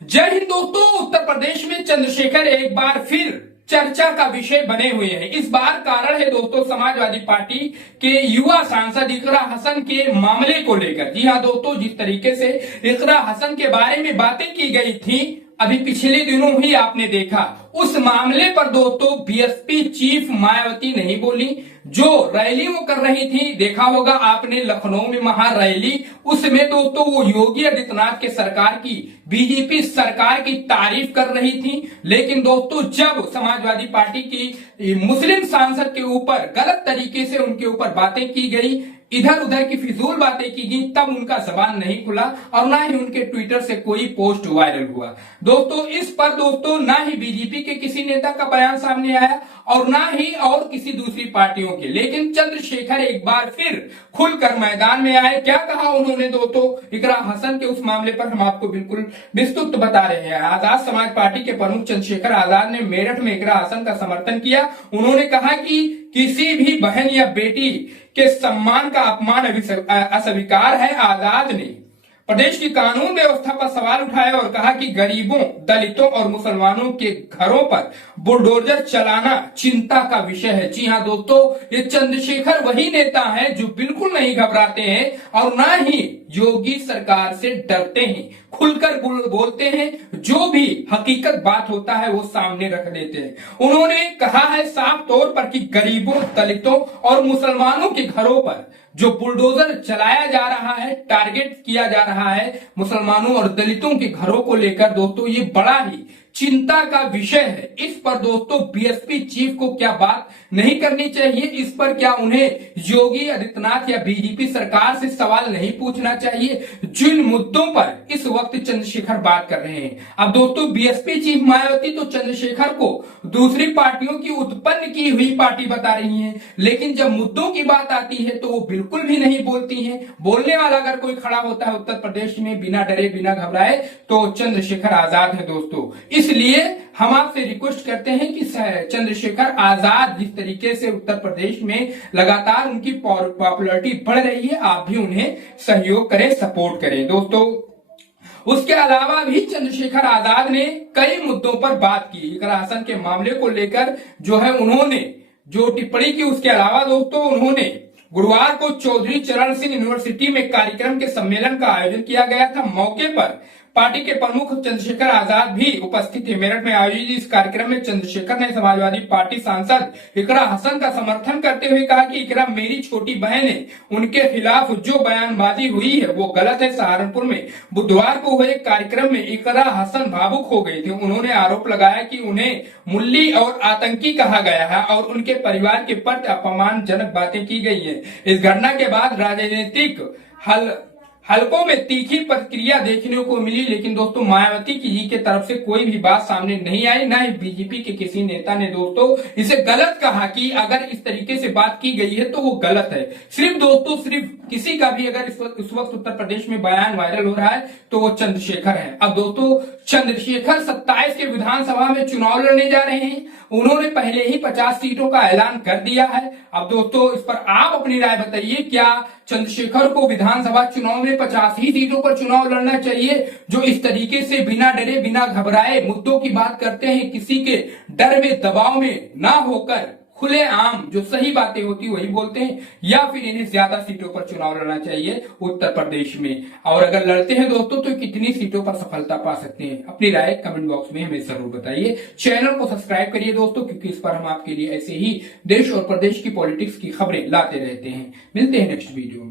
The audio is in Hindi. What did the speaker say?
जय हिंद दोस्तों। उत्तर प्रदेश में चंद्रशेखर एक बार फिर चर्चा का विषय बने हुए हैं। इस बार कारण है दोस्तों समाजवादी पार्टी के युवा सांसद इकरा हसन के मामले को लेकर। जी हां दोस्तों, जिस तरीके से इकरा हसन के बारे में बातें की गई थी अभी पिछले दिनों ही आपने देखा, उस मामले पर दोस्तों बीएसपी चीफ मायावती नहीं बोली। जो रैली वो कर रही थी, देखा होगा आपने लखनऊ में महारैली, उसमें दोस्तों वो योगी आदित्यनाथ के सरकार की, बीजेपी सरकार की तारीफ कर रही थी। लेकिन दोस्तों जब समाजवादी पार्टी की मुस्लिम सांसद के ऊपर गलत तरीके से उनके ऊपर बातें की गई, इधर उधर की फिजूल बातें की गई, तब उनका जबान नहीं खुला और ना ही उनके ट्विटर से कोई पोस्ट वायरल हुआ। दोस्तों इस पर दोस्तों ना ही बीजेपी के किसी नेता का बयान सामने आया और ना ही और किसी दूसरी पार्टियों के। लेकिन चंद्रशेखर एक बार फिर खुलकर मैदान में आए। क्या कहा उन्होंने दोस्तों इकरा हसन के उस मामले पर हम आपको बिल्कुल विस्तृत बता रहे हैं। आजाद समाज पार्टी के प्रमुख चंद्रशेखर आजाद ने मेरठ में इकरा हसन का समर्थन किया। उन्होंने कहा कि किसी भी बहन या बेटी के सम्मान का अपमान अस्वीकार है। आजाद ने प्रदेश की कानून व्यवस्था पर सवाल उठाया और कहा कि गरीबों, दलितों और मुसलमानों के घरों पर बुलडोजर चलाना चिंता का विषय है। जी हां दोस्तों, ये चंद्रशेखर वही नेता हैं जो बिल्कुल नहीं घबराते हैं और ना ही योगी सरकार से डरते हैं, खुलकर बोलते हैं, जो भी हकीकत बात होता है वो सामने रख देते हैं। उन्होंने कहा है साफ तौर पर कि गरीबों, दलितों और मुसलमानों के घरों पर जो बुलडोजर चलाया जा रहा है, टारगेट किया जा रहा है मुसलमानों और दलितों के घरों को लेकर, दोस्तों ये बड़ा ही चिंता का विषय है। इस पर दोस्तों बीएसपी चीफ को क्या बात नहीं करनी चाहिए? इस पर क्या उन्हें योगी आदित्यनाथ या बीजेपी सरकार से सवाल नहीं पूछना चाहिए जिन मुद्दों पर इस वक्त चंद्रशेखर बात कर रहे हैं? अब दोस्तों बीएसपी चीफ मायावती तो चंद्रशेखर को दूसरी पार्टियों की उत्पन्न की हुई पार्टी बता रही है, लेकिन जब मुद्दों की बात आती है तो वो बिल्कुल भी नहीं बोलती है। बोलने वाला अगर कोई खड़ा होता है उत्तर प्रदेश में बिना डरे बिना घबराए तो चंद्रशेखर आजाद है दोस्तों। इसलिए हम आपसे रिक्वेस्ट करते हैं कि चंद्रशेखर आजाद जिस तरीके से उत्तर प्रदेश में लगातार उनकी पॉपुलैरिटी बढ़ रही है, आप भी उन्हें सहयोग करें, सपोर्ट करें दोस्तों। उसके अलावा भी चंद्रशेखर आजाद ने कई मुद्दों पर बात की। इकरा हसन के मामले को लेकर जो है उन्होंने जो टिप्पणी की, उसके अलावा दोस्तों उन्होंने गुरुवार को चौधरी चरण सिंह यूनिवर्सिटी में कार्यक्रम के सम्मेलन का आयोजन किया गया था। मौके पर पार्टी के प्रमुख चंद्रशेखर आजाद भी उपस्थित थे। मेरठ में आयोजित इस कार्यक्रम में चंद्रशेखर ने समाजवादी पार्टी सांसद इकरा हसन का समर्थन करते हुए कहा कि इकरा मेरी छोटी बहन है, उनके खिलाफ जो बयानबाजी हुई है वो गलत है। सहारनपुर में बुधवार को हुए कार्यक्रम में इकरा हसन भावुक हो गए थे। उन्होंने आरोप लगाया कि उन्हें मुल्ली और आतंकी कहा गया है और उनके परिवार के प्रति अपमानजनक बातें की गई है। इस घटना के बाद राजनीतिक हलकों में तीखी प्रतिक्रिया देखने को मिली, लेकिन दोस्तों मायावती जी के तरफ से कोई भी बात सामने नहीं आई। ना ही बीजेपी के किसी नेता ने दोस्तों इसे गलत कहा कि अगर इस तरीके से बात की गई है तो वो गलत है। सिर्फ दोस्तों सिर्फ किसी का भी अगर इस वक्त उत्तर प्रदेश में बयान वायरल हो रहा है तो वो चंद्रशेखर है। अब दोस्तों चंद्रशेखर 27 के विधानसभा में चुनाव लड़ने जा रहे हैं। उन्होंने पहले ही 50 सीटों का ऐलान कर दिया है। अब दोस्तों इस पर आप अपनी राय बताइए, क्या चंद्रशेखर को विधानसभा चुनाव में 50 ही सीटों पर चुनाव लड़ना चाहिए, जो इस तरीके से बिना डरे बिना घबराए मुद्दों की बात करते हैं, किसी के डर में दबाव में ना होकर खुले आम जो सही बातें होती वही बोलते हैं, या फिर इन्हें ज्यादा सीटों पर चुनाव लड़ना चाहिए उत्तर प्रदेश में? और अगर लड़ते हैं दोस्तों तो कितनी सीटों पर सफलता पा सकते हैं? अपनी राय कमेंट बॉक्स में हमें जरूर बताइए। चैनल को सब्सक्राइब करिए दोस्तों, क्योंकि इस पर हम आपके लिए ऐसे ही देश और प्रदेश की पॉलिटिक्स की खबरें लाते रहते हैं। मिलते हैं नेक्स्ट वीडियो में।